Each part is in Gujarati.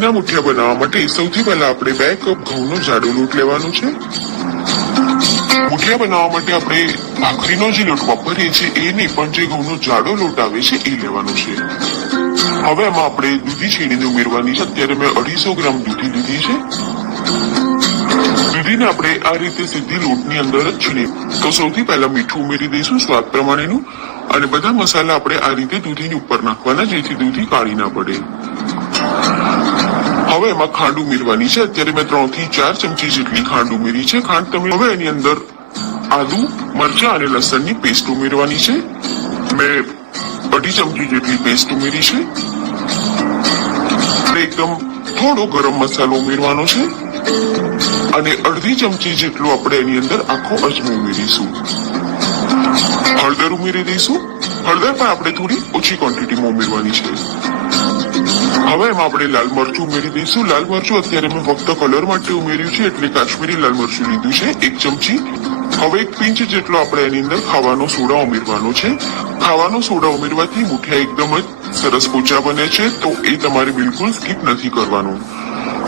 દૂધીના મુઠિયા બનાવવા માટે સૌથી પહેલા આપણે 2 કપ ઘઉંનો જાડો લોટ લેવાનો છે। મુઠિયા બનાવવા માટે આપણે ભાખરીનો જે લોટ વાપરીએ છીએ એ નહીં, પણ જે ઘઉંનો જાડો લોટ આવે છે એ લેવાનો છે। હવે એમાં આપણે દૂધી છીણીને ઉમેરવાની છે। અત્યારે મેં 250 ગ્રામ દૂધી લીધી છે। દૂધીને આપણે આ રીતે સીધી લોટની અંદર જ છીણી। તો સૌથી પહેલા મીઠું ઉમેરી દઈશું સ્વાદ પ્રમાણેનું, અને બધા મસાલા આપણે આ રીતે દૂધીની ઉપર નાખવાના, જેથી દૂધી કાળી ના પડે। હવે એમાં ખાંડ ઉમેરવાની છે। અત્યારે મેં 3 થી 4 ચમચી જેટલી ખાંડ ઉમેરી છે। ખાંડ તમે હવે એની અંદર આદુ, મરચાં અને લસણની પેસ્ટ ઉમેરવાની છે। મેં 2 ચમચી જેટલી પેસ્ટ ઉમેરી છે। એકદમ થોડો ગરમ મસાલો ઉમેરવાનો છે, અને 1/2 ચમચી જેટલું આપણે એની અંદર આખો અજમો ઉમેરીશું। હળદર ઉમેરી દઈશું। હળદર પણ આપણે થોડી ઓછી ક્વોન્ટિટીમાં ઉમેરવાની છે। હવે એમાં આપણે લાલ મરચું ઉમેરી દઈશું। લાલ મરચું અત્યારે મેં ફક્ત કલર માટે ઉમેર્યું છે, એટલે કાશ્મીરી લાલ મરચું લીધું છે 1 ચમચી। હવે 1 પિંચ જેટલો આપણે એની અંદર ખાવાનો સોડા ઉમેરવાનો છે। ખાવાનો સોડા ઉમેરવાથી મુઠિયા એકદમ જ સરસ પોચા બને છે, તો એ તમારે બિલકુલ સ્કીપ નથી કરવાનું।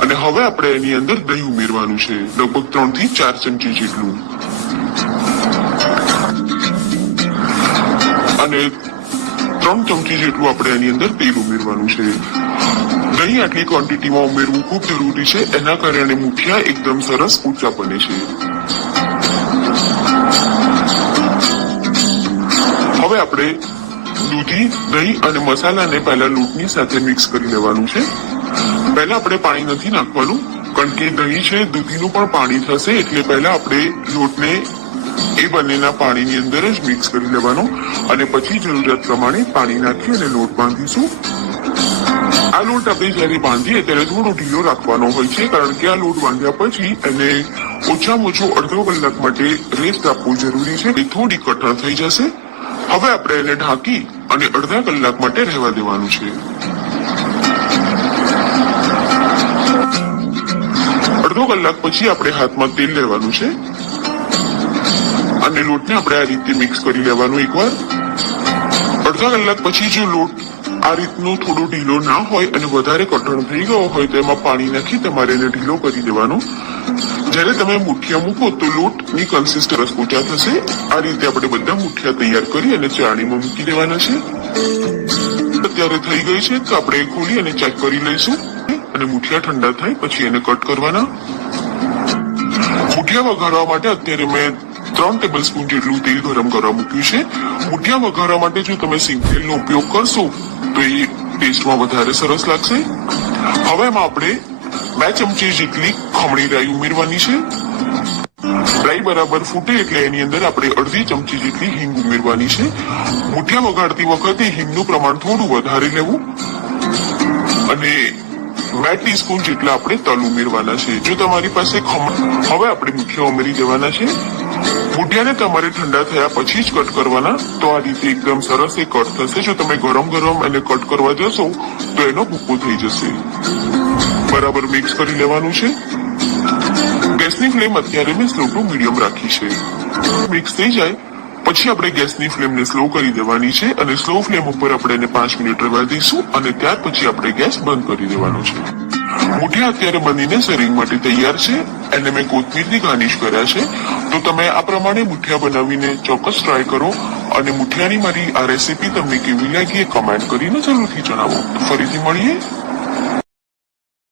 અને હવે આપણે એની અંદર દહીં ઉમેરવાનું છે, લગભગ 3 થી 4 ચમચી જેટલું, અને 3 ચમચી જેટલું આપણે એની અંદર તેલ ઉમેરવાનું છે। દહીં આટલી ક્વોન્ટિટીમાં ઉમેરવું ખૂબ જરૂરી છે, એના કારણે મુઠિયા એકદમ સરસ ઊંચા બને છે। હવે આપણે દૂધી, દહીં અને મસાલાને પહેલા લોટની સાથે મિક્સ કરી લેવાનું છે। પહેલા આપણે પાણી નથી નાખવાનું, કારણ કે દહીં છે, દૂધીનું પણ પાણી થશે, એટલે પહેલા આપણે લોટને એ બંનેના પાણીની અંદર જ મિક્સ કરી લેવાનો, અને પછી જરૂરિયાત પ્રમાણે પાણી નાખી અને લોટ બાંધીશું। આ લોટ આપણે જયારે બાંધીએ ત્યારે થોડો ઢીલો રાખવાનો હોય છે, કારણ કે આ લોટ બાંધ્યા પછી એને ઓછામાં ઓછો અડધો કલાક માટે રેસ્ટ આપવો જરૂરી છે, એ થોડી કઠણ થઈ જશે। હવે આપણે એને ઢાંકી અને અડધા કલાક માટે રહેવા દેવાનું છે। અડધો કલાક પછી આપણે હાથમાં તેલ લેવાનું છે, અને લોટને આપણે આ રીતે મિક્સ કરી લેવાનું એકવાર। અડધા કલાક પછી જો લોટ આ રીતનો થોડો ઢીલો ના હોય અને વધારે કઠણ થઈ ગયો હોય તો એમાં પાણી નાખી તમારે એને ઢીલો કરી દેવાનો। જ્યારે તમે મુઠિયા મૂકો તો લોટની કન્સિસ્ટન્સી પોચા થશે। આ રીતે આપણે બધા મુઠિયા તૈયાર કરી અને ચાળણીમાં મૂકી દેવાના છે। અત્યારે થઈ ગઈ છે, તો આપણે ખોલી અને ચેક કરી લઈશું, અને મુઠિયા ઠંડા થાય પછી એને કટ કરવાના। મુઠિયા વઘારવા માટે અત્યારે મેં 3 ટેબલસ્પૂન જેટલું તેલ ગરમ કરવા મૂક્યું છે। મુઠિયા વઘારવા માટે જો તમે સિંગ તેલનો ઉપયોગ કરશો તો એ ટેસ્ટમાં વધારે સરસ લાગશે। હવે એમાં આપણે 2 ચમચી જેટલી ખમણી રાઈ ઉમેરવાની છે। રાઈ બરાબર ફૂટે એટલે એની અંદર આપણે 1/2 ચમચી જેટલી હિંગ ઉમેરવાની છે। મુઠિયા વઘારતી વખતે હિંગનું પ્રમાણ થોડું વધારે લેવું, અને 2 ટીસ્પૂન જેટલા આપણે તલ ઉમેરવાના છે। જો તમારી પાસે હવે આપણે મુઠિયા ઉમેરી દેવાના છે। મુઠિયાને તમારે ઠંડા થયા પછી જ કટ કરવાના, તો આ રીતે એકદમ સરસ એ કટ થશે। જો તમે ગરમ ગરમ એને કટ કરવા જશો તો એનો ભૂકો થઈ જશે। બરાબર મિક્સ કરી લેવાનું છે। ગેસની ફ્લેમ અત્યારે મેં સ્લો ટુ મીડિયમ રાખી છે। મિક્સ થઈ જાય પછી આપણે ગેસની ફ્લેમને સ્લો કરી દેવાની છે, અને સ્લો ફ્લેમ ઉપર આપણે એને 5 મિનિટ રહેવા દઈશું, અને ત્યાર પછી આપણે ગેસ બંધ કરી દેવાનો છે। મુઠિયા અત્યારે બનીને સર્વિંગ માટે તૈયાર છે, એને મેં કોથમીરથી ગાર્નિશ કર્યા છે। તો તમે આ પ્રમાણે મુઠિયા બનાવીને ચોક્કસ ટ્રાય કરો, અને મુઠિયાની મારી આ રેસીપી તમને કેવી લાગી એ કમેન્ટ કરીને જરૂરથી જણાવો। ફરીથી મળીએ।